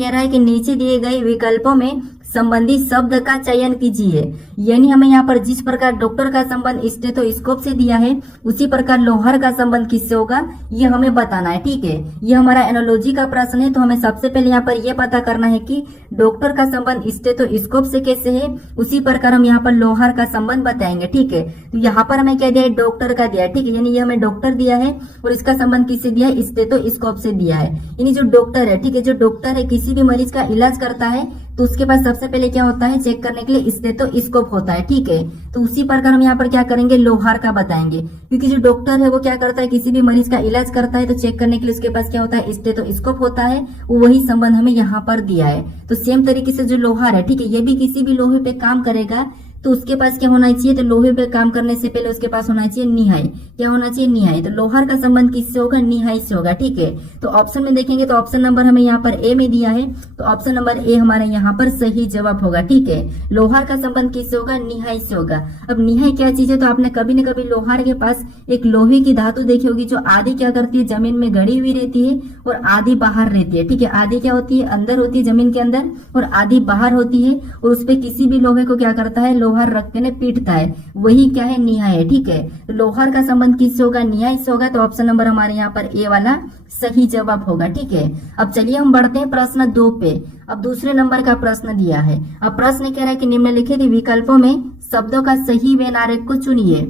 कह रहा है कि नीचे दिए गए विकल्पों में संबंधित शब्द का चयन कीजिए। यानी हमें यहाँ पर जिस प्रकार डॉक्टर का संबंध स्टेथोस्कोप से दिया है उसी प्रकार लोहार का संबंध किससे होगा ये हमें बताना है। ठीक है, ये हमारा एनालॉजी का प्रश्न है। तो हमें सबसे पहले यहाँ पर यह पता करना है कि डॉक्टर का संबंध स्टेथोस्कोप से कैसे है, उसी प्रकार हम यहाँ पर लोहार का संबंध बताएंगे। ठीक है, तो यहाँ पर हमें क्या दिया है, डॉक्टर का दिया है। ठीक है, यानी ये हमें डॉक्टर दिया है और इसका संबंध किससे दिया है, स्टेथोस्कोप से दिया है। यानी जो डॉक्टर है, ठीक है, जो डॉक्टर है किसी भी मरीज का इलाज करता है तो उसके पास सबसे पहले क्या होता है, चेक करने के लिए स्टेथोस्कोप होता है। ठीक है, तो उसी प्रकार हम यहाँ पर क्या करेंगे, लोहार का बताएंगे। क्योंकि जो डॉक्टर है वो क्या करता है, किसी भी मरीज का इलाज करता है तो चेक करने के लिए उसके पास क्या होता है, स्टेथोस्कोप होता है। वही संबंध हमें यहाँ पर दिया है। तो सेम तरीके से जो लोहार है, ठीक है, ये भी किसी भी लोहे पे काम करेगा तो उसके पास क्या होना चाहिए, तो लोहे पे काम करने से पहले उसके पास होना चाहिए निहाई। क्या होना चाहिए, निहाई। तो लोहार का संबंध किससे होगा, निहाई से होगा। ठीक है, तो ऑप्शन में देखेंगे तो ऑप्शन नंबर हमें यहाँ पर ए में दिया है, तो ऑप्शन नंबर ए हमारे यहाँ पर सही जवाब होगा। ठीक है, लोहार का संबंध किससे होगा, निहाई से होगा। अब निहाई क्या चीज है, तो आपने कभी न कभी लोहार के पास एक लोहे की धातु देखी होगी जो आधी क्या करती है, जमीन में गड़ी हुई रहती है और आधी बाहर रहती है। ठीक है, आधी क्या होती है, अंदर होती है जमीन के अंदर और आधी बाहर होती है और उस पर किसी भी लोहे को क्या करता है, लोहार रख के पीटता है। वही क्या है, निहाई है। ठीक है, तो लोहार का संबंध किससे होगा, निहाई से होगा। तो ऑप्शन नंबर हमारे यहाँ पर ए वाला सही जवाब होगा। ठीक है, अब चलिए हम बढ़ते हैं प्रश्न 2 पे। अब दूसरे नंबर का प्रश्न दिया है। अब प्रश्न कह रहा है कि निम्नलिखित विकल्पों में शब्दों का सही वेन आरेख को चुनिए।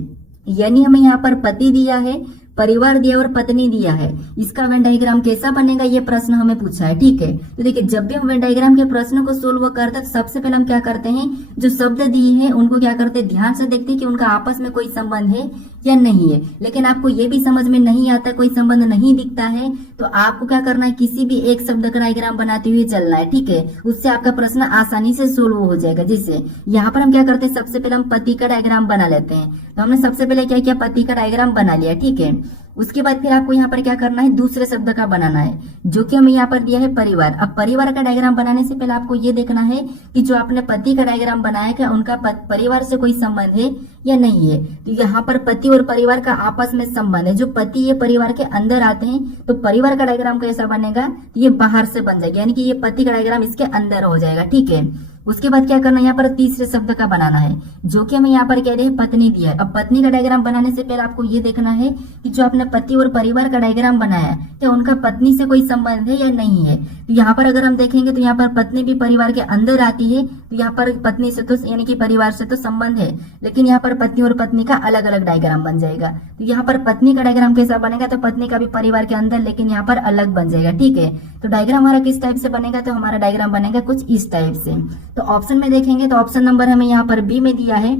यानी हमें यहाँ पर पति दिया है, परिवार दिया और पत्नी दिया है। इसका वेन डायग्राम कैसा बनेगा ये प्रश्न हमें पूछा है। ठीक है, तो देखिए जब भी हम वेन डायग्राम के प्रश्न को सोल्व करते हैं सबसे पहले हम क्या करते हैं, जो शब्द दिए हैं उनको क्या करते हैं, ध्यान से देखते हैं कि उनका आपस में कोई संबंध है या नहीं है। लेकिन आपको ये भी समझ में नहीं आता, कोई संबंध नहीं दिखता है, तो आपको क्या करना है, किसी भी एक शब्द का डायग्राम बनाते हुए चलना है। ठीक है, उससे आपका प्रश्न आसानी से सोल्व हो जाएगा। जैसे यहाँ पर हम क्या करते हैं, सबसे पहले हम पति का डायग्राम बना लेते हैं। तो हमने सबसे पहले क्या किया, पति का डायग्राम बना लिया। ठीक है, उसके बाद फिर आपको यहाँ पर क्या करना है, दूसरे शब्द का बनाना है जो कि हमें यहाँ पर दिया है परिवार। अब परिवार का डायग्राम बनाने से पहले आपको ये देखना है कि जो आपने पति का डायग्राम बनाया क्या उनका परिवार से कोई संबंध है या नहीं है। तो यहाँ पर पति और परिवार का आपस में संबंध है। जो पति ये परिवार के अंदर आते हैं तो परिवार का डायग्राम कैसा बनेगा, ये बाहर से बन जाएगा, यानी कि ये पति का डायग्राम इसके अंदर हो जाएगा। ठीक है, उसके बाद क्या करना है, यहाँ पर तीसरे शब्द का बनाना है जो कि हमें यहाँ पर कह रहे हैं पत्नी दिया है। अब पत्नी का डायग्राम बनाने से पहले आपको ये देखना है कि जो आपने पति और परिवार का डायग्राम बनाया क्या उनका पत्नी से कोई संबंध है या नहीं है। तो यहाँ पर अगर हम देखेंगे तो यहाँ पर पत्नी भी परिवार के अंदर आती है, तो यहाँ पर पत्नी से तो यानी कि परिवार से तो संबंध है, लेकिन यहाँ पर पत्नी और पत्नी का अलग अलग डायग्राम बन जाएगा। तो यहाँ पर पत्नी का डायग्राम कैसा बनेगा, तो पत्नी का भी परिवार के अंदर लेकिन यहाँ पर अलग बन जाएगा। ठीक है, तो डायग्राम हमारा किस टाइप से बनेगा, तो हमारा डायग्राम बनेगा कुछ इस टाइप से। तो ऑप्शन में देखेंगे तो ऑप्शन नंबर हमें यहाँ पर बी में दिया है,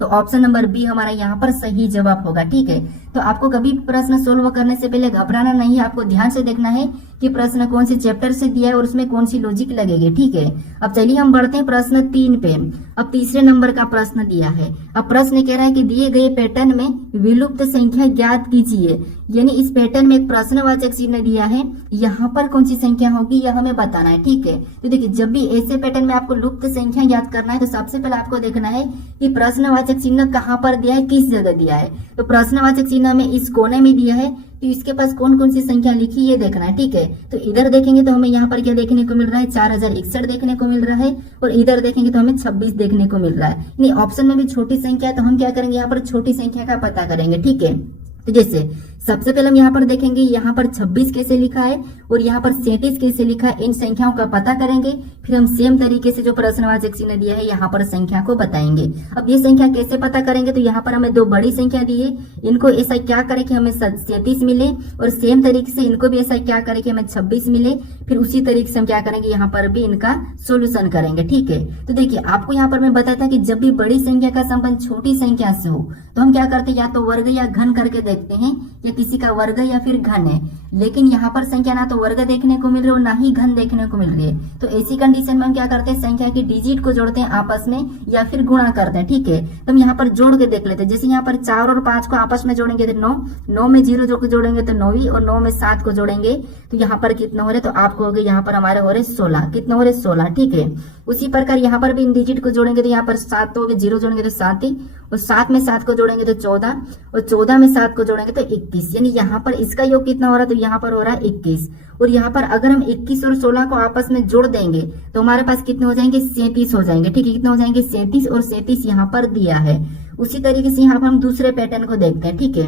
तो ऑप्शन नंबर बी हमारा यहाँ पर सही जवाब होगा। ठीक है, तो आपको कभी प्रश्न सोल्व करने से पहले घबराना नहीं है, आपको ध्यान से देखना है कि प्रश्न कौन से चैप्टर से दिया है और उसमें कौन सी लॉजिक लगेगी। ठीक है, अब चलिए हम बढ़ते हैं प्रश्न 3 पे। अब तीसरे नंबर का प्रश्न दिया है। अब प्रश्न कह रहा है कि दिए गए पैटर्न में विलुप्त संख्या ज्ञात कीजिए। यानी इस पैटर्न में एक प्रश्नवाचक चिन्ह दिया है, यहाँ पर कौन सी संख्या होगी यह हमें बताना है। ठीक है, तो देखिए जब भी ऐसे पैटर्न में आपको लुप्त संख्या ज्ञात करना है तो सबसे पहले आपको देखना है कि प्रश्नवाचक चिन्ह कहाँ पर दिया है, किस जगह दिया है। तो प्रश्नवाचक चिन्ह हमें इस कोने में दिया है, तो इसके पास कौन कौन सी संख्या लिखी ये देखना है। ठीक है, तो इधर देखेंगे तो हमें यहाँ पर क्या देखने को मिल रहा है, 4061 देखने को मिल रहा है, और इधर देखेंगे तो हमें 26 देखने को मिल रहा है। यानी ऑप्शन में भी छोटी संख्या है, तो हम क्या करेंगे, यहाँ पर छोटी संख्या का पता करेंगे। ठीक है, तो जैसे सबसे पहले हम यहाँ पर देखेंगे यहाँ पर 26 कैसे लिखा है और यहाँ पर 37 कैसे लिखा है, इन संख्याओं का पता करेंगे। फिर हम सेम तरीके से जो प्रश्नवाचक चिन्ह दिया है यहाँ पर संख्या को बताएंगे। अब ये संख्या कैसे पता करेंगे, तो यहाँ पर हमें 2 बड़ी संख्या दी है, इनको ऐसा क्या करे कि हमें 37 मिले, और सेम तरीके से इनको भी ऐसा क्या करे कि हमें 26 मिले। फिर उसी तरीके से हम क्या करेंगे, यहाँ पर भी इनका सोल्यूशन करेंगे। ठीक है, तो देखिए आपको यहाँ पर मैं बताया था कि जब भी बड़ी संख्या का संबंध छोटी संख्या से हो तो हम क्या करते हैं, या तो वर्ग या घन करके देखते हैं, या किसी का वर्ग या फिर घन है। लेकिन यहाँ पर संख्या ना तो वर्ग देखने को मिल रही है और ना ही घन देखने को मिल रही है, तो ऐसी कंडीशन में हम क्या करते हैं, संख्या की डिजिट को जोड़ते हैं आपस में या फिर गुणा करते हैं। ठीक है, तो हम यहाँ पर जोड़ के देख लेते हैं। जैसे यहाँ पर 4 और 5 को आपस में जोड़ेंगे तो 9, 9 में 0 जोड़ेंगे तो 9, और 9 में 7 को जोड़ेंगे तो यहाँ पर कितना हो रहे, तो आपको हो गए यहाँ पर हमारे हो रहे 16। कितना हो रहे, 16। ठीक है, उसी प्रकार यहाँ पर भी इन डिजिट को जोड़ेंगे तो यहाँ पर 7 हो गए, 0 जोड़ेंगे तो 7 ही, और 7 में 7 को जोड़ेंगे तो 14, और 14 में 7 को जोड़ेंगे तो 21। यानी यहाँ पर इसका योग कितना हो रहा है, तो यहाँ पर हो रहा है 21। और यहाँ पर अगर हम 21 और 16 को आपस में जोड़ देंगे तो हमारे पास कितने हो जाएंगे, 37 हो जाएंगे। ठीक है, कितने हो जाएंगे, 37, और 37 यहाँ पर दिया है। उसी तरीके से यहाँ पर हम दूसरे पैटर्न को देखते हैं। ठीक है,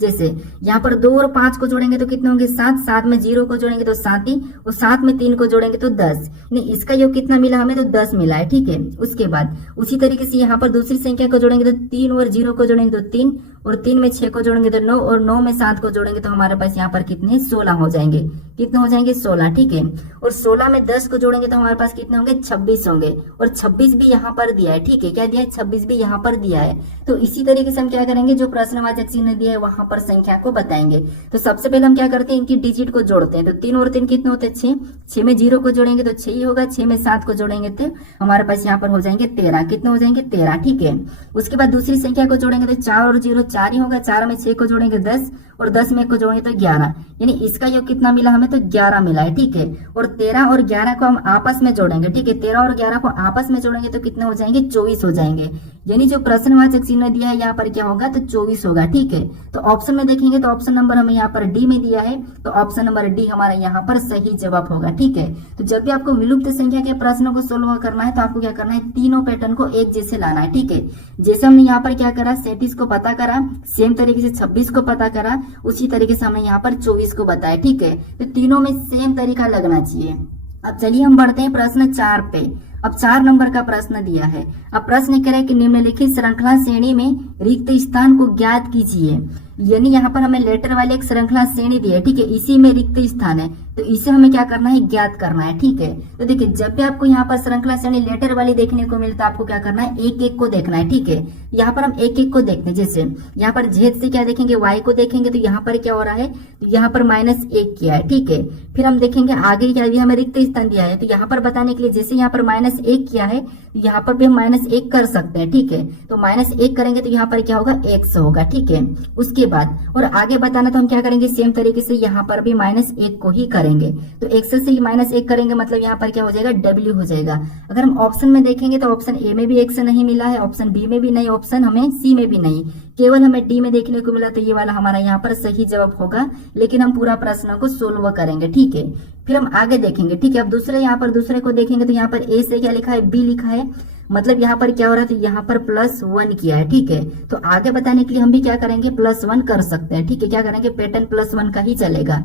जैसे यहाँ पर 2 और 5 को जोड़ेंगे तो कितने होंगे, 7, 7 में 0 को जोड़ेंगे तो 7 ही, और 7 में 3 को जोड़ेंगे तो 10। नहीं, इसका योग कितना मिला हमें, तो 10 मिला है। ठीक है, उसके बाद उसी तरीके से यहाँ पर दूसरी संख्या को जोड़ेंगे तो 3 और 0 को जोड़ेंगे तो 3, और 3 में 6 को जोड़ेंगे तो 9, और 9 में 7 को जोड़ेंगे तो हमारे पास यहाँ पर कितने, 16 हो जाएंगे। कितने हो जाएंगे, 16। ठीक है, और 16 में 10 को जोड़ेंगे तो हमारे पास कितने होंगे, 26 होंगे, और 26 भी यहाँ पर दिया है। ठीक है, क्या दिया है, 26 भी यहाँ पर दिया है। तो इसी तरीके से हम क्या करेंगे, जो प्रश्नवाचक चिन्ह दिया है वहां पर संख्या को बताएंगे। तो सबसे पहले हम क्या करते हैं, इनकी डिजिट को जोड़ते हैं। तो 3 और 3 कितने होते हैं, 6, 6 में 0 को जोड़ेंगे तो 6 ही होगा, 6 में 7 को जोड़ेंगे तो हमारे पास यहाँ पर हो जाएंगे 13। कितने हो जाएंगे, 13। ठीक है, उसके बाद दूसरी संख्या को जोड़ेंगे तो 4 और 0 4 ही होगा, 4 में 6 को जोड़ेंगे 10, और 10 में 1 को जोड़ेंगे तो 11। यानी इसका योग कितना मिला हमें, तो 11 मिला है। ठीक है, और 13 और 11 को हम आपस में जोड़ेंगे। ठीक है, 13 और 11 को आपस में जोड़ेंगे तो कितने हो जाएंगे, 24 हो जाएंगे। यानी जो प्रश्नवाचक चिन्ह दिया है यहाँ पर क्या होगा, तो 24 होगा। ठीक है, तो ऑप्शन में देखेंगे तो ऑप्शन नंबर हमें यहाँ पर डी में दिया है, तो ऑप्शन नंबर डी हमारा यहाँ पर सही जवाब होगा। ठीक है, तो जब भी आपको विलुप्त संख्या के प्रश्नों को सोल्व करना है तो आपको क्या करना है, तीनों पैटर्न को एक जैसे लाना है। ठीक है, जैसे हमने यहाँ पर क्या करा, 37 को पता करा, सेम तरीके से 26 को पता करा, उसी तरीके से हमने यहाँ पर 24 को बताया। ठीक है, तो तीनों में सेम तरीका लगना चाहिए। अब चलिए हम बढ़ते हैं प्रश्न 4 पे। अब 4 नंबर का प्रश्न दिया है। अब प्रश्न कह रहा है कि निम्नलिखित श्रृंखला श्रेणी में रिक्त स्थान को ज्ञात कीजिए। यानी यहाँ पर हमें लेटर वाली एक श्रृंखला श्रेणी दी है। ठीक है, इसी में रिक्त स्थान है, तो इसे हमें क्या करना है, ज्ञात करना है। ठीक है, तो देखिए जब भी आपको यहाँ पर श्रृंखला श्रेणी लेटर वाली देखने को मिलता है, आपको क्या करना है, एक एक को देखना है। ठीक है, यहाँ पर हम एक एक को देखते हैं। जैसे यहाँ पर Z से क्या देखेंगे, Y को देखेंगे, तो यहाँ पर क्या हो रहा है, यहाँ पर -1 किया है। ठीक है, फिर हम देखेंगे आगे क्या दिया, हमें रिक्त स्थान दिया है, तो यहाँ पर बताने के लिए जैसे यहाँ पर -1 किया है, यहाँ पर भी हम -1 कर सकते हैं। ठीक है, तो -1 करेंगे तो यहाँ पर क्या होगा, x होगा। ठीक है, उसके बाद और आगे बताना तो हम क्या करेंगे, सेम तरीके से यहाँ पर भी -1 को ही करेंगे। तो x से -1 करेंगे मतलब यहाँ पर क्या हो जाएगा, w हो जाएगा। अगर हम ऑप्शन में देखेंगे तो ऑप्शन ए में भी x नहीं मिला है, ऑप्शन बी में भी नहीं, ऑप्शन हमें सी में भी नहीं, केवल हमें डी में देखने को मिला, तो ये वाला हमारा यहाँ पर सही जवाब होगा। लेकिन हम पूरा प्रश्न को सोल्व करेंगे। ठीक है, फिर हम आगे देखेंगे। ठीक है, अब दूसरे यहाँ पर दूसरे को देखेंगे तो यहाँ पर ए से क्या लिखा है, बी लिखा है, मतलब यहाँ पर क्या हो रहा है, तो यहाँ पर +1 किया है। ठीक है, तो आगे बताने के लिए हम भी क्या करेंगे, +1 कर सकते हैं। ठीक है, क्या करेंगे, पैटर्न +1 का ही चलेगा।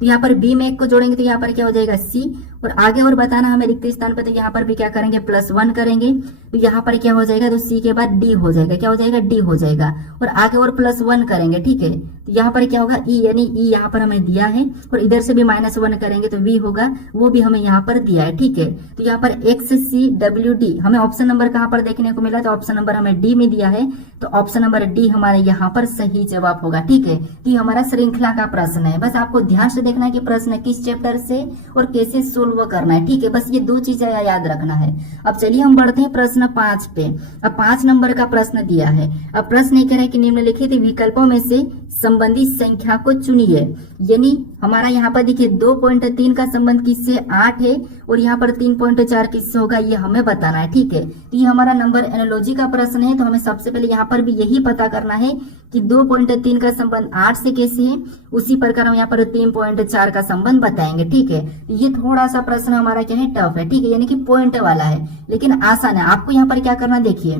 तो यहाँ पर बी में 1 को जोड़ेंगे तो यहाँ पर क्या हो जाएगा, सी, और आगे और बताना हमें रिक्त स्थान पर, तो यहाँ पर भी क्या करेंगे, +1 करेंगे, तो यहाँ पर क्या हो जाएगा, तो सी के बाद डी हो जाएगा। क्या हो जाएगा, डी हो जाएगा, और आगे और +1 करेंगे। ठीक है, तो यहाँ पर क्या होगा, ई, यानी ई यहाँ पर हमें दिया है, और इधर से भी -1 करेंगे तो वी होगा, वो भी हमें यहाँ पर दिया है। ठीक है, तो यहाँ पर XCWD हमें ऑप्शन नंबर कहाँ पर देखने को मिला, तो ऑप्शन नंबर हमें डी में दिया है, तो ऑप्शन नंबर डी हमारे यहाँ पर सही जवाब होगा। ठीक है, तो ये हमारा श्रृंखला का प्रश्न है। बस आपको ध्यान से देखना है कि प्रश्न किस चैप्टर से और कैसे सोल्व करना है। ठीक है, बस ये 2 चीजें याद रखना है। अब चलिए हम बढ़ते हैं प्रश्न 5 पे। अब 5 नंबर का प्रश्न दिया है। अब प्रश्न ये कह रहा है कि निम्नलिखित विकल्पों में से संबंधित संख्या को चुनिए। यानी हमारा यहाँ पर देखिए 2.3 का संबंध किससे, 8 है, और यहाँ पर 3.4 किससे होगा, ये हमें बताना है। ठीक है, तो ये हमारा नंबर एनालॉजी का प्रश्न है, तो हमें सबसे पहले यहाँ पर भी यही पता करना है कि 2.3 का संबंध 8 से कैसे है, उसी प्रकार हम यहाँ पर 3.4 का संबंध बताएंगे। ठीक है, ये थोड़ा सा प्रश्न हमारा क्या है, टफ है। ठीक है, यानी कि पॉइंट वाला है, लेकिन आसान है। आपको यहाँ पर क्या करना, देखिए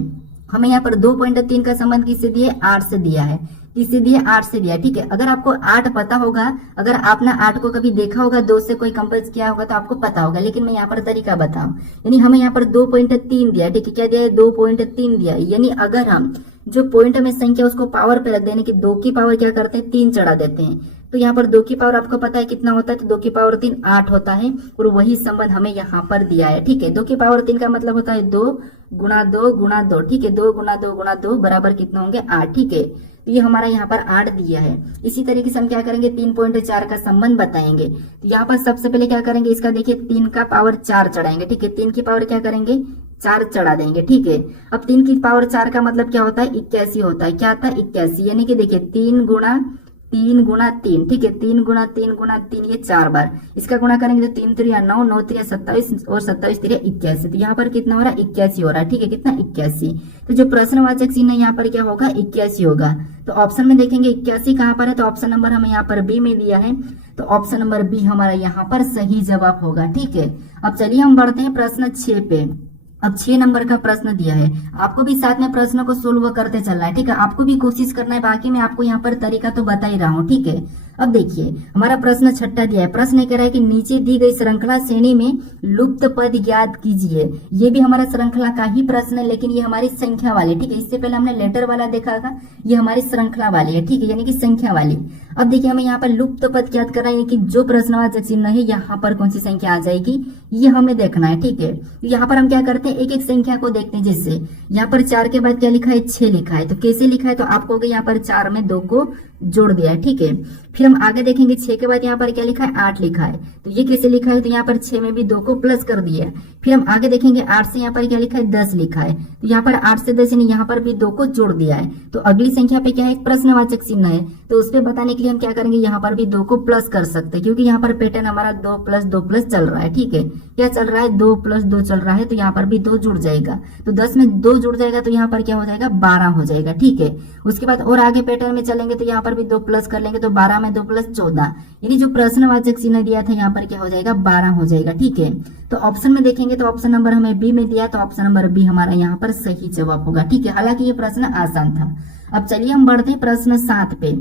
हमें यहाँ पर 2.3 का संबंध किससे दिया है, 8 से दिया है, किससे दिया, 8 से दिया। ठीक है, अगर आपको 8 पता होगा, अगर आपने 8 को कभी देखा होगा, 2 से कोई कंपेयर किया होगा तो आपको पता होगा, लेकिन मैं यहाँ पर तरीका बताऊं। यानी हमें यहाँ पर 2.3 दिया। ठीक है, क्या दिया है, 2.3 दिया। यानी अगर हम जो पॉइंट में संख्या उसको पावर पे रख देने की 2 की पावर क्या करते हैं, 3 चढ़ा देते हैं, तो यहाँ पर 2 की पावर आपको पता है कितना होता है, तो 2 की पावर 3 8 होता है, और वही संबंध हमें यहाँ पर दिया है। ठीक है, 2 की पावर 3 का मतलब होता है 2 गुणा 2 गुणा 2। ठीक है, 2 गुणा 2 गुणा 2 बराबर कितना होंगे, 8। ठीक है, तो ये हमारा यहाँ पर 8 दिया है। इसी तरीके से हम क्या करेंगे, 3.4 का संबंध बताएंगे। तो यहाँ पर सबसे पहले क्या करेंगे, इसका देखिए 3 का पावर 4 चढ़ाएंगे। ठीक है, 3 की पावर क्या करेंगे, 4 चढ़ा देंगे। ठीक है, अब 3 की पावर 4 का मतलब क्या होता है, 81 होता है। क्या आता है, 81। यानी कि देखिए 3 गुणा 3 गुणा 3, ठीक है, 3 गुणा 3 गुणा 3, ये 4 बार। इसका गुणा करेंगे तो 3 3 9, 9 3 27 और 27 3 81। तो यहाँ पर कितना हो रहा है? 81 हो रहा है, ठीक है, कितना? 81। तो जो प्रश्नवाचक चिन्ह है यहाँ पर क्या होगा? 81 होगा। तो ऑप्शन में देखेंगे 81 कहाँ पर है, तो ऑप्शन नंबर हमें यहाँ पर बी में दिया है, तो ऑप्शन नंबर बी हमारा यहाँ पर सही जवाब होगा, ठीक है। अब चलिए हम बढ़ते हैं प्रश्न 6 पे। अब 6 नंबर का प्रश्न दिया है, आपको भी साथ में प्रश्न को सोल्व करते चलना है, ठीक है, आपको भी कोशिश करना है, बाकी मैं आपको यहाँ पर तरीका तो बता ही रहा हूँ, ठीक है। अब देखिए हमारा प्रश्न 6 दिया है, प्रश्न कह रहा है कि नीचे दी गई श्रृंखला श्रेणी में लुप्त पद ज्ञात कीजिए। ये भी हमारा श्रृंखला का ही प्रश्न है, लेकिन ये हमारी संख्या वाली, ठीक है, इससे पहले हमने लेटर वाला देखा था, ये हमारी श्रृंखला वाली है, ठीक है, यानी कि संख्या वाली। अब देखिए हमें यहाँ पर लुप्त पद ज्ञात करना है कि जो प्रश्नवाचक चिन्ह है यहाँ पर कौन सी संख्या आ जाएगी, ये हमें देखना है, ठीक है। यहाँ पर हम क्या करते हैं, एक एक संख्या को देखते हैं। जैसे यहाँ पर 4 के बाद क्या लिखा है? 6 लिखा है, तो कैसे लिखा है? तो आपको यहाँ पर 4 में 2 को जोड़ दिया है, ठीक है। फिर हम आगे देखेंगे 6 के बाद यहाँ पर क्या लिखा है? 8 लिखा है, तो ये कैसे लिखा है? तो यहाँ पर 6 में भी 2 को प्लस कर दिया है। फिर हम आगे देखेंगे 8 से यहाँ पर क्या लिखा है? 10 लिखा है, तो यहाँ पर 8 से 10 यानी यहाँ पर भी 2 को जोड़ दिया है। तो अगली संख्या पे क्या है? एक प्रश्नवाचक चिन्ह है, तो उस पर बताने के लिए हम क्या करेंगे? यहाँ पर भी 2 को प्लस कर सकते हैं, क्योंकि यहाँ पर पैटर्न हमारा 2 प्लस 2 प्लस चल रहा है, ठीक है। क्या चल रहा है? 2 प्लस 2 चल रहा है, तो यहाँ पर भी 2 जुड़ जाएगा, तो 10 में 2 जुड़ जाएगा, तो यहाँ पर क्या हो जाएगा? 12 हो जाएगा, ठीक है। उसके बाद और आगे पैटर्न में चलेंगे तो यहाँ पर भी 2 प्लस कर लेंगे, तो 12 में 2 प्लस 14, यानी जो प्रश्नवाचक चिन्ह दिया था यहाँ पर क्या हो जाएगा? 12 हो जाएगा, ठीक है। तो ऑप्शन में देखेंगे तो ऑप्शन नंबर हमें बी में दिया, तो ऑप्शन नंबर बी हमारा यहाँ पर सही जवाब होगा, ठीक है। हालांकि ये प्रश्न आसान था। अब चलिए हम बढ़ते हैं प्रश्न 7 पे।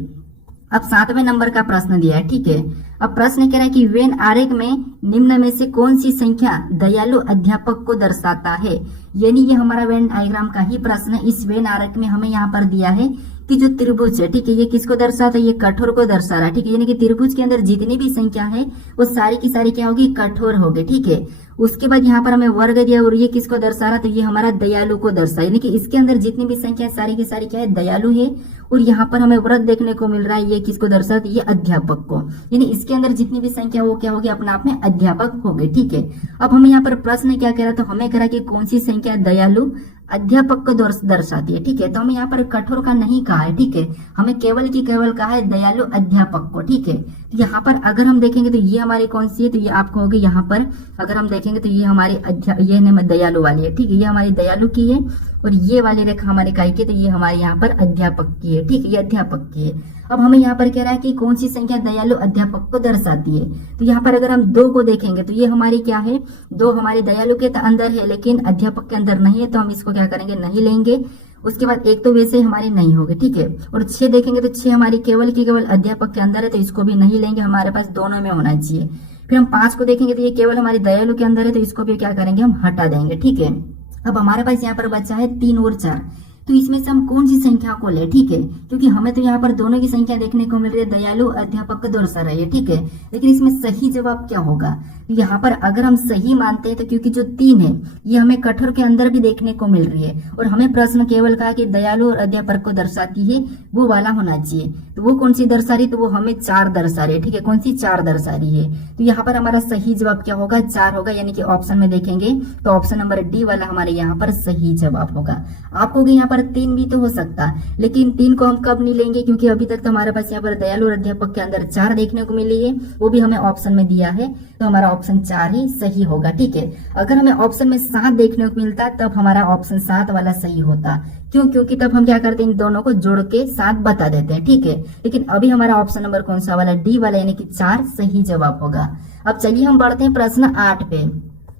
अब 7वें नंबर का प्रश्न दिया है, ठीक है। अब प्रश्न कह रहा है कि वेन आरेख में निम्न में से कौन सी संख्या दयालु अध्यापक को दर्शाता है। यानी ये हमारा वेन डायग्राम का ही प्रश्न है। इस वेन आरेख में हमें यहाँ पर दिया है कि जो त्रिभुज है, ठीक है, ये किसको दर्शाता है? ये कठोर को दर्शा रहा है, ठीक है। यानी कि त्रिभुज के अंदर जितनी भी संख्या है वो सारी की सारी क्या होगी? कठोर होगी, ठीक है। उसके बाद यहाँ पर हमें वर्ग दिया और ये किसको दर्शा रहा? तो ये हमारा दयालु को दर्शा, यानी कि इसके अंदर जितनी भी संख्या सारी की सारी क्या है? दयालु है। और यहाँ पर हमें व्रत देखने को मिल रहा है, ये किसको दर्शा? तो ये अध्यापक को, यानी इसके अंदर जितनी भी संख्या वो क्या होगी? अपने आप में अध्यापक हो गए, ठीक है। अब हमें यहाँ पर प्रश्न क्या कह रहा है? तो हमें कह रहा है कि कौन सी संख्या दयालु अध्यापक को दर्शाती है, ठीक है। तो हमें यहाँ पर कठोर का नहीं कहा है, ठीक है, हमें केवल की केवल कहा है दयालु अध्यापक को, ठीक है। तो यहाँ पर अगर हम देखेंगे तो ये हमारी कौन सी है? तो ये आपको होगी यहाँ पर अगर हम देखेंगे तो ये हमारी ये दयालु वाली है, ठीक है, ये हमारी दयालु की है। और ये वाली रेखा हमारे काय की, तो ये हमारे यहाँ पर अध्यापक की है, ठीक है, ये अध्यापक की है। अब हमें यहाँ पर कह रहा है कि कौन सी संख्या दयालु अध्यापक को दर्शाती है। तो यहाँ पर अगर हम 2 को देखेंगे तो ये हमारी क्या है? 2 हमारी दयालु के अंदर है, लेकिन अध्यापक के अंदर नहीं है, तो हम इसको क्या करेंगे? नहीं लेंगे। उसके बाद 1 तो वैसे ही हमारी नहीं होगी, ठीक है। और 6 देखेंगे तो 6 हमारी केवल की केवल अध्यापक के अंदर है, तो इसको भी नहीं लेंगे, हमारे पास दोनों में होना चाहिए। फिर हम 5 को देखेंगे तो ये केवल हमारी दयालु के अंदर है, तो इसको भी क्या करेंगे? हम हटा देंगे, ठीक है। अब हमारे पास यहाँ पर बचा है 3 और 4, तो इसमें से हम कौन सी संख्या को ले, ठीक है, क्योंकि हमें तो यहाँ पर दोनों की संख्या देखने को मिल रही है, दयालु अध्यापक को दर्शा रही है, ठीक है। लेकिन इसमें सही जवाब क्या होगा? यहाँ पर अगर हम सही मानते हैं तो क्योंकि जो 3 है ये हमें कठोर के अंदर भी देखने को मिल रही है, और हमें प्रश्न केवल कहा कि दयालु और अध्यापक को दर्शाती है, वो वाला होना चाहिए। तो वो कौन सी दर्शा रही? तो वो हमें 4 दर्शा रही है, ठीक है, कौन सी? 4 दर्शा रही है। तो यहाँ पर हमारा सही जवाब क्या होगा? 4 होगा, यानी कि ऑप्शन में देखेंगे तो ऑप्शन नंबर डी वाला हमारे यहाँ पर सही जवाब होगा। आपको यहाँ पर 3 भी तो हो सकता, लेकिन 3 को हम कब नहीं लेंगे? क्योंकि अभी तक तो हमारे पास यहाँ पर दयालु और अध्यापक के अंदर 4 देखने को मिली है, वो भी हमें ऑप्शन में दिया है, तो हमारा ऑप्शन 4 ही सही होगा, ठीक है। अगर हमें ऑप्शन में 7 देखने को मिलता तब हमारा ऑप्शन 7 वाला सही होता। क्यों? क्योंकि तब हम क्या करते हैं? इन दोनों को जोड़ के 7 बता देते हैं, ठीक है। लेकिन अभी हमारा ऑप्शन नंबर कौन सा वाला? डी वाला, यानी कि 4 सही जवाब होगा। अब चलिए हम बढ़ते हैं प्रश्न 8 पे।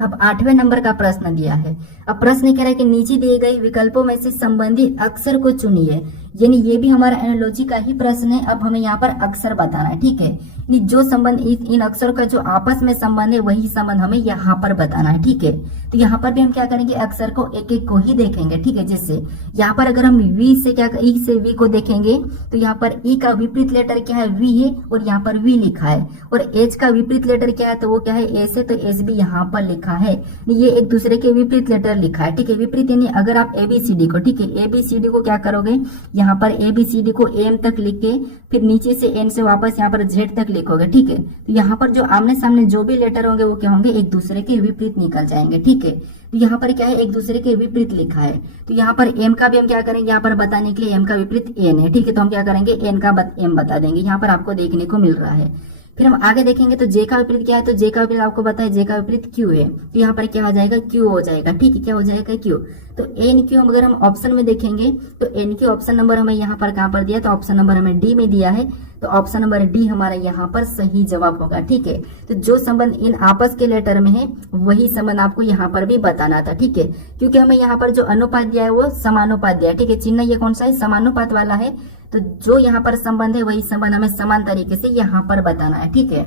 अब 8वें नंबर का प्रश्न दिया है। अब प्रश्न कह रहा है कि नीचे दिए गए विकल्पों में से संबंधित अक्षर को चुनिए। यानी ये भी हमारा एनालॉजी का ही प्रश्न है। अब हमें यहाँ पर अक्षर बताना है, ठीक है। जो संबंध इन अक्षरों का जो आपस में संबंध है वही संबंध हमें यहाँ पर बताना है, ठीक है। तो यहाँ पर भी हम क्या करेंगे? अक्षर को एक एक को ही देखेंगे, ठीक है। जैसे यहाँ पर अगर हम वी से ई से वी को देखेंगे तो यहाँ पर ई का विपरीत लेटर क्या है? वी है, और यहाँ पर वी लिखा है। और एच का विपरीत लेटर क्या है? तो वो क्या है? एस है, तो एस भी यहाँ पर लिखा है। ये एक दूसरे के विपरीत लेटर लिखा है, ठीक है। विपरीत यानी अगर आप एबीसीडी को, ठीक है, एबीसीडी को क्या करोगे? यहाँ पर ABCD को M तक लिख के फिर नीचे से N से वापस यहाँ पर Z तक लिखोगे, ठीक है। तो यहाँ पर जो आमने सामने जो भी लेटर होंगे वो क्या होंगे, एक दूसरे के विपरीत निकल जाएंगे, ठीक है। तो यहाँ पर क्या है, एक दूसरे के विपरीत लिखा है। तो यहाँ पर M का भी हम क्या करेंगे, यहाँ पर बताने के लिए M का विपरीत N है, ठीक है। तो हम क्या करेंगे, N का M बता देंगे, यहाँ पर आपको देखने को मिल रहा है। फिर हम आगे देखेंगे तो J का विपरीत क्या है, तो J का विपरीत आपको पता है, J का विपरीत Q है। तो यहाँ पर क्या हो जाएगा, Q हो जाएगा, ठीक है। क्या हो जाएगा, Q। तो NQ अगर हम ऑप्शन में देखेंगे तो NQ ऑप्शन नंबर हमें यहाँ पर कहाँ पर दिया, तो ऑप्शन नंबर हमें D में दिया है। तो ऑप्शन नंबर D हमारा यहाँ पर सही जवाब होगा, ठीक है। तो जो संबंध इन आपस के लेटर में है वही संबंध आपको यहाँ पर भी बताना था, ठीक है। क्योंकि हमें यहाँ पर जो अनुपात दिया है वो समानुपात दिया है, ठीक है। चिन्ह ये कौन सा है, समानुपात वाला है। तो जो यहाँ पर संबंध है वही संबंध हमें समान तरीके से यहाँ पर बताना है, ठीक है।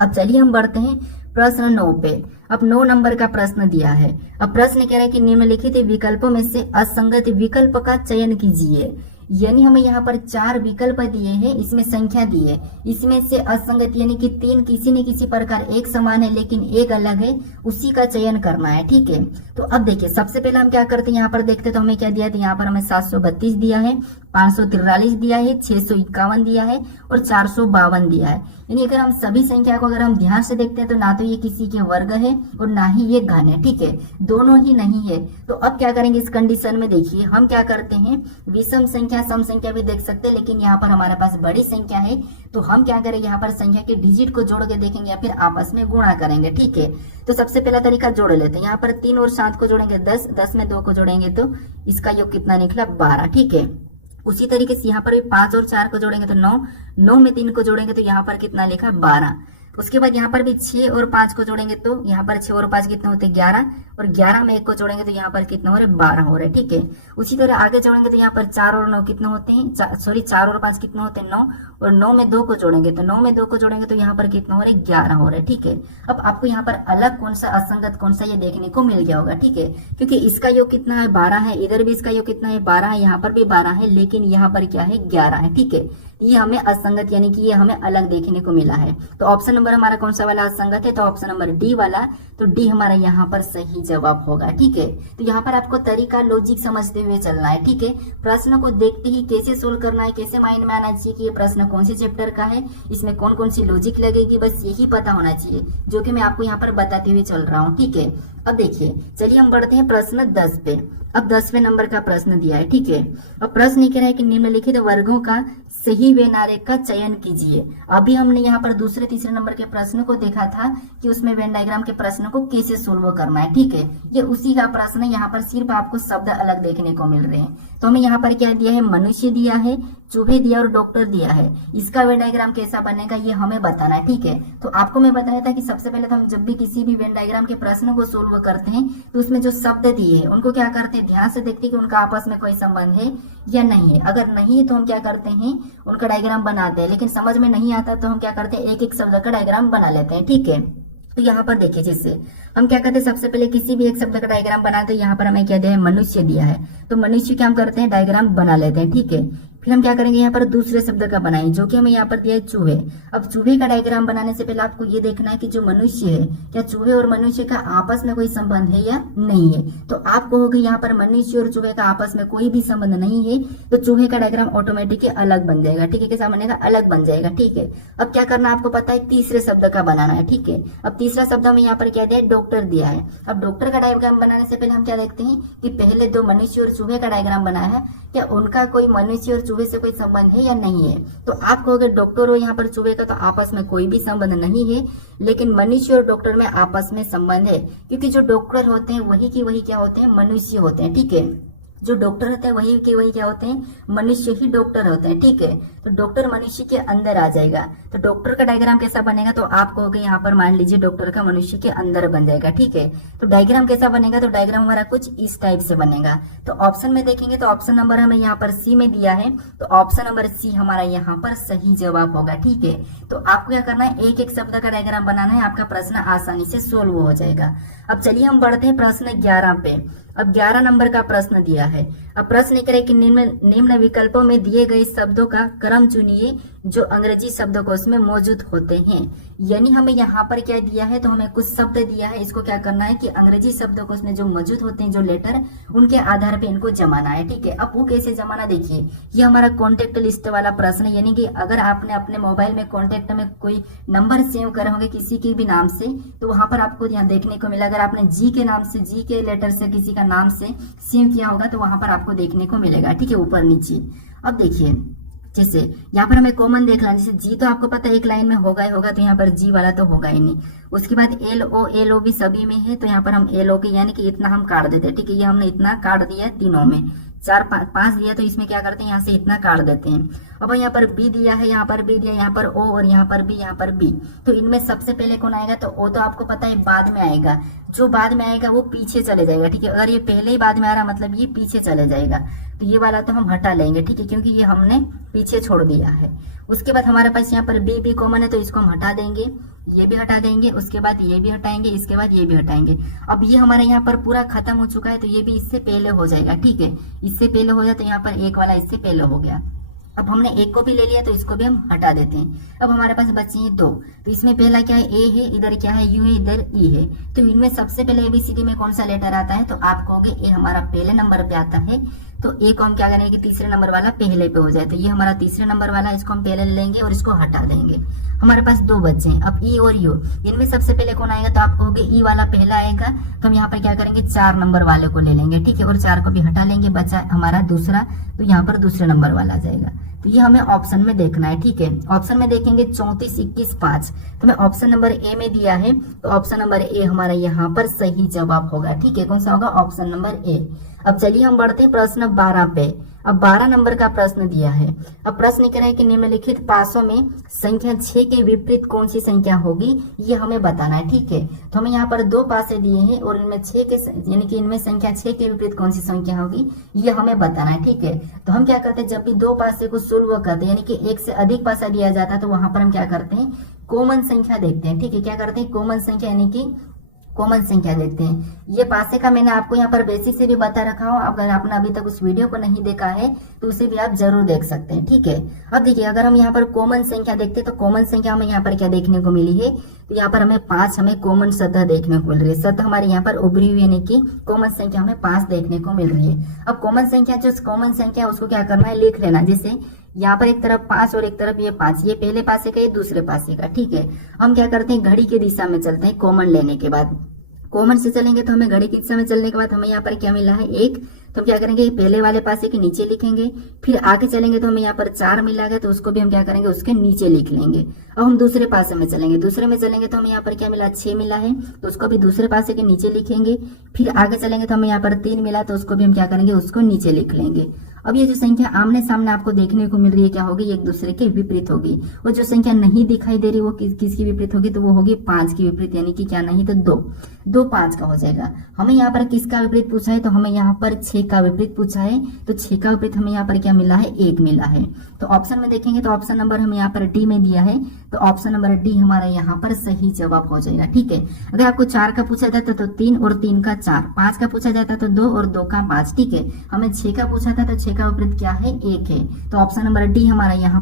अब चलिए हम बढ़ते हैं प्रश्न 9 पे। अब 9 नंबर का प्रश्न दिया है। अब प्रश्न कह रहा है कि निम्नलिखित विकल्पों में से असंगत विकल्प का चयन कीजिए। यानी हमें यहाँ पर 4 विकल्प दिए हैं, इसमें संख्या दी है, इसमें से असंगत यानी कि 3 किसी न किसी प्रकार एक समान है लेकिन एक अलग है, उसी का चयन करना है, ठीक है। तो अब देखिए सबसे पहले हम क्या करते हैं, यहाँ पर देखते तो हमें क्या दिया था, यहाँ पर हमें 732 दिया है, 543 दिया है, 651 दिया है और 452 दिया है। यानी अगर हम सभी संख्या को अगर हम ध्यान से देखते हैं तो ना तो ये किसी के वर्ग है और ना ही ये घन है, ठीक है, दोनों ही नहीं है। तो अब क्या करेंगे इस कंडीशन में, देखिए हम क्या करते हैं, विषम संख्या सम संख्या भी देख सकते हैं, लेकिन यहाँ पर हमारे पास बड़ी संख्या है तो हम क्या करेंगे, यहाँ पर संख्या के डिजिट को जोड़ के देखेंगे या फिर आपस में गुणा करेंगे, ठीक है। तो सबसे पहला तरीका जोड़ लेते हैं, यहाँ पर 3 और 7 को जोड़ेंगे 10, 10 में 2 को जोड़ेंगे तो इसका योग कितना निकला, 12, ठीक है। उसी तरीके से यहाँ पर भी 5 और 4 को जोड़ेंगे तो 9, 9 में 3 को जोड़ेंगे तो यहाँ पर कितना लिखा, 12। उसके बाद यहाँ पर भी 6 और 5 को जोड़ेंगे तो यहाँ पर 6 और 5 कितने होते हैं, 11, और 11 में 1 को जोड़ेंगे तो यहाँ पर कितना हो रहा है, 12 हो रहा है, ठीक है। उसी तरह आगे जोड़ेंगे तो यहाँ पर 4 और 9 कितने होते हैं, सॉरी 4 और 5 कितने होते हैं, 9, और 9 में 2 को जोड़ेंगे तो 9 में 2 को जोड़ेंगे तो यहाँ पर कितना हो रहा है, 11 हो रहा है, ठीक है। अब आपको यहाँ पर अलग कौन सा असंगत कौन सा ये देखने को मिल गया होगा, ठीक है। क्योंकि इसका योग कितना है, 12 है, इधर भी इसका योग कितना है, 12 है, यहाँ पर भी 12 है, लेकिन यहाँ पर क्या है, 11 है, ठीक है। ये हमें असंगत यानी कि ये हमें अलग देखने को मिला है। तो ऑप्शन नंबर हमारा कौन सा वाला असंगत है, तो ऑप्शन नंबर डी वाला। तो डी हमारा यहाँ पर सही जवाब होगा, ठीक है। तो यहाँ पर आपको तरीका लॉजिक समझते हुए चलना है, ठीक है। प्रश्न को देखते ही कैसे सोल्व करना है, कैसे माइंड में आना चाहिए कि ये प्रश्न कौन से चैप्टर का है, इसमें कौन कौन सी लॉजिक लगेगी, बस यही पता होना चाहिए, जो कि मैं आपको यहाँ पर बताते हुए चल रहा हूँ, ठीक है। अब देखिए चलिए हम बढ़ते हैं प्रश्न 10 पे। अब 10वें नंबर का प्रश्न दिया है, ठीक है। अब प्रश्न कह रहा है कि निम्नलिखित वर्गों का सही वेन आरेख का चयन कीजिए। अभी हमने यहाँ पर दूसरे तीसरे नंबर के प्रश्न को देखा था कि उसमें वेन डायग्राम के प्रश्न को कैसे सोल्व करना है, ठीक है। ये उसी का प्रश्न है, यहाँ पर सिर्फ आपको शब्द अलग देखने को मिल रहे हैं। तो हमें यहाँ पर क्या दिया है, मनुष्य दिया है, चूहे दिया और डॉक्टर दिया है। इसका वेन डायग्राम कैसा बनेगा ये हमें बताना है, ठीक है। तो आपको मैं बताया था कि सबसे पहले तो हम जब भी किसी भी वेन डायग्राम के प्रश्न को सोल्व करते हैं तो उसमें जो शब्द दिए हैं उनको क्या करते हैं, ध्यान से देखते हैं कि उनका आपस में कोई संबंध है या नहीं है। अगर नहीं है तो हम क्या करते हैं, उनका डायग्राम बनाते हैं, लेकिन समझ में नहीं आता तो हम क्या करते हैं, एक एक शब्द का डायग्राम बना लेते हैं, ठीक है। तो यहाँ पर देखिए जिससे हम क्या करते हैं, सबसे पहले किसी भी एक शब्द का डायग्राम बनाते हैं। यहाँ पर हमें क्या दिया है, मनुष्य दिया है, तो मनुष्य क्या हम करते हैं, डायग्राम बना लेते हैं, ठीक है। फिर हम क्या करेंगे, यहाँ पर दूसरे शब्द का बनाएंगे जो कि हमें यहाँ पर दिया है चूहे। अब चूहे का डायग्राम बनाने से पहले आपको ये देखना है कि जो मनुष्य है, क्या चूहे और मनुष्य का आपस में कोई संबंध है या नहीं है। तो आप कहोगे यहाँ पर मनुष्य और चूहे का आपस में कोई भी संबंध नहीं है, तो चूहे का डायग्राम ऑटोमेटिक अलग बन जाएगा, ठीक है। कैसा बनेगा, अलग बन जाएगा, ठीक है। अब क्या करना आपको पता है, तीसरे शब्द का बनाना है, ठीक है। अब तीसरा शब्द हमें यहाँ पर क्या दिया है, डॉक्टर दिया है। अब डॉक्टर का डायग्राम बनाने से पहले हम क्या देखते हैं कि पहले दो मनुष्य और चूहे का डायग्राम बनाया है, क्या उनका कोई मनुष्य और चूहे से कोई संबंध है या नहीं है। तो आप कहोगे डॉक्टर और यहाँ पर चूहे का तो आपस में कोई भी संबंध नहीं है, लेकिन मनुष्य और डॉक्टर में आपस में संबंध है, क्योंकि जो डॉक्टर होते हैं वही की वही क्या होते हैं, मनुष्य होते हैं, ठीक है। जो डॉक्टर होते हैं वही के वही क्या होते हैं, मनुष्य ही डॉक्टर होते हैं, ठीक है। तो डॉक्टर मनुष्य के अंदर आ जाएगा। तो डॉक्टर का डायग्राम कैसा बनेगा, तो आप कहोगे यहाँ पर मान लीजिए डॉक्टर का मनुष्य के अंदर बन जाएगा, ठीक है। तो डायग्राम कैसा बनेगा, तो डायग्राम हमारा कुछ इस टाइप से बनेगा। तो ऑप्शन में देखेंगे तो ऑप्शन नंबर हमें यहाँ पर सी में दिया है, तो ऑप्शन नंबर सी हमारा यहाँ पर सही जवाब होगा, ठीक है। तो आपको क्या करना है, एक एक शब्द का डायग्राम बनाना है, आपका प्रश्न आसानी से सोल्व हो जाएगा। अब चलिए हम बढ़ते हैं प्रश्न 11 पे। अब 11 नंबर का प्रश्न दिया है। अब प्रश्न करें कि निम्न विकल्पों में दिए गए शब्दों का क्रम चुनिए, जो अंग्रेजी शब्दकोश में मौजूद होते हैं। यानी हमें यहाँ पर क्या दिया है, तो हमें कुछ शब्द दिया है, इसको क्या करना है कि अंग्रेजी शब्दकोश में जो मौजूद होते हैं जो लेटर, उनके आधार पे इनको जमाना है। ठीक है, अब वो कैसे जमाना, देखिए ये हमारा कॉन्टेक्ट लिस्ट वाला प्रश्न है। यानी कि अगर आपने अपने मोबाइल में कॉन्टेक्ट में कोई नंबर सेव करे होंगे किसी के भी नाम से, तो वहां पर आपको यहाँ देखने को मिला, अगर आपने जी के नाम से, जी के लेटर से किसी का नाम से सेव किया होगा तो वहां पर आपको देखने को मिलेगा। ठीक है, ऊपर नीचे। अब देखिए जैसे यहाँ पर हमें कॉमन देख लें, जैसे जी तो आपको पता है एक लाइन में होगा ही होगा, तो यहाँ पर जी वाला तो होगा ही नहीं। उसके बाद एल ओ भी सभी में है, तो यहाँ पर हम एल ओ के यानी कि इतना हम काट देते हैं। ठीक है, ये हमने इतना काट दिया है तीनों में, 4 5 दिया तो इसमें क्या करते हैं, यहाँ से इतना काट देते हैं। अब यहाँ पर बी दिया है, यहाँ पर बी दिया, यहाँ पर ओ और यहाँ पर बी, यहाँ पर बी। तो इनमें सबसे पहले कौन आएगा, तो ओ तो आपको पता है बाद में आएगा, जो बाद में आएगा वो पीछे चले जाएगा। ठीक है, अगर ये पहले ही बाद में आ रहा मतलब ये पीछे चले जाएगा, तो ये वाला तो हम हटा लेंगे। ठीक है, क्योंकि ये हमने पीछे छोड़ दिया है। उसके बाद हमारे पास यहाँ पर बी भी कॉमन है, तो इसको हम हटा देंगे, ये भी हटा देंगे, उसके बाद ये भी हटाएंगे, इसके बाद ये भी हटाएंगे। अब ये हमारे यहाँ पर पूरा खत्म हो चुका है, तो ये भी इससे पहले हो जाएगा। ठीक है, इससे पहले हो जाए तो यहाँ पर एक वाला इससे पहले हो गया। अब हमने एक को भी ले लिया तो इसको भी हम हटा देते हैं। अब हमारे पास बचे हैं 2, तो इसमें पहला क्या है, ए है, इधर क्या है, यू है, इधर ई है। तो इनमें सबसे पहले एबीसीडी में कौन सा लेटर आता है, तो आप कहोगे ए हमारा पहले नंबर पे आता है, तो ए को हम क्या करेंगे कि तीसरे नंबर वाला पहले पे हो जाए, तो ये हमारा तीसरे नंबर वाला, इसको हम पहले ले लेंगे और इसको हटा देंगे। हमारे पास 2 बच्चे हैं। अब ई और यू, इनमें सबसे पहले कौन आएगा, तो आप कहोगे ई वाला पहला आएगा, तो हम यहाँ पर क्या करेंगे 4 नंबर वाले को ले लेंगे। ठीक है, और 4 को भी हटा लेंगे, बचा हमारा दूसरा, तो यहाँ पर दूसरे नंबर वाला आ जाएगा। तो ये हमें ऑप्शन में देखना है। ठीक है, ऑप्शन में देखेंगे 34, 21, 5, तो मैं ऑप्शन नंबर ए में दिया है, तो ऑप्शन नंबर ए हमारा यहाँ पर सही जवाब होगा। ठीक है, कौन सा होगा, ऑप्शन नंबर ए। अब चलिए हम बढ़ते हैं प्रश्न 12 पे। अब 12 नंबर का प्रश्न दिया है। अब प्रश्न कह रहे हैं कि निम्नलिखित पासों में संख्या 6 के विपरीत कौन सी संख्या होगी, ये हमें बताना है। ठीक है, तो हमें यहाँ पर 2 पासे दिए हैं और इनमें 6 के यानी कि इनमें संख्या 6 के विपरीत कौन सी संख्या होगी, ये हमें बताना है। ठीक है, तो हम क्या करते हैं, जब भी 2 पासे को सोल्व करते हैं, यानी कि एक से अधिक पासा दिया जाता है, तो वहां पर हम क्या करते हैं, कॉमन संख्या देखते हैं। ठीक है, क्या करते हैं, कॉमन संख्या यानी कि कॉमन संख्या देखते हैं। ये पासे का मैंने आपको यहाँ पर बेसिक से भी बता रखा हूँ, अगर आपने अभी तक उस वीडियो को नहीं देखा है तो उसे भी आप जरूर देख सकते हैं। ठीक है, अब देखिए अगर हम यहाँ पर कॉमन संख्या देखते हैं तो कॉमन संख्या हमें यहाँ पर क्या देखने को मिली है, तो यहाँ पर हमें 5 हमें कॉमन सतह देखने को मिल रही है। सतह हमारे यहाँ पर उभरी हुई यानी कि कॉमन संख्या हमें 5 देखने को मिल रही है। अब कॉमन संख्या जो कॉमन संख्या है उसको क्या करना है, लिख लेना। जैसे यहाँ पर एक तरफ 5 और एक तरफ ये 5, ये पहले पासे का, ये दूसरे पासे का। ठीक है, हम क्या करते हैं, घड़ी की दिशा में चलते हैं। कॉमन लेने के बाद कॉमन से चलेंगे तो हमें घड़ी की दिशा में चलने के बाद हमें यहाँ पर क्या मिला है, 1, तो हम क्या करेंगे, पहले वाले पासे के नीचे लिखेंगे। फिर आगे चलेंगे तो हमें यहाँ पर 4 मिला है, तो उसको भी हम क्या करेंगे, उसके नीचे लिख लेंगे। अब हम दूसरे पासे में चलेंगे, दूसरे में चलेंगे तो हमें यहाँ पर क्या मिला, 6 मिला है, तो उसको भी दूसरे पासे के नीचे लिखेंगे। फिर आगे चलेंगे तो हमें यहाँ पर 3 मिला, तो उसको भी हम क्या करेंगे, उसको नीचे लिख लेंगे। अब ये जो संख्या आमने सामने आपको देखने को मिल रही है क्या होगी, एक दूसरे के विपरीत होगी। और जो संख्या नहीं दिखाई दे रही वो किसकी विपरीत होगी, तो वो होगी 5 की विपरीत, यानी कि क्या नहीं तो 2 5 का हो जाएगा। हमें यहाँ पर किसका विपरीत पूछा है, तो हमें यहाँ पर 6 का विपरीत पूछा है, तो 6 का विपरीत हमें यहाँ पर क्या मिला है, 1 मिला है। तो ऑप्शन में देखेंगे तो ऑप्शन नंबर हमें यहाँ पर डी में दिया है, तो ऑप्शन नंबर डी हमारा यहाँ पर सही जवाब हो जाएगा। ठीक है, अगर आपको 4 का पूछा जाता तो 3 और 3 का 4, 5 का पूछा जाता तो 2 और 2 का 5। ठीक है, हमें 6 का पूछा था तो 6 का विपरीत क्या है, 1 है। तो ऑप्शन नंबर डी हमारा यहाँ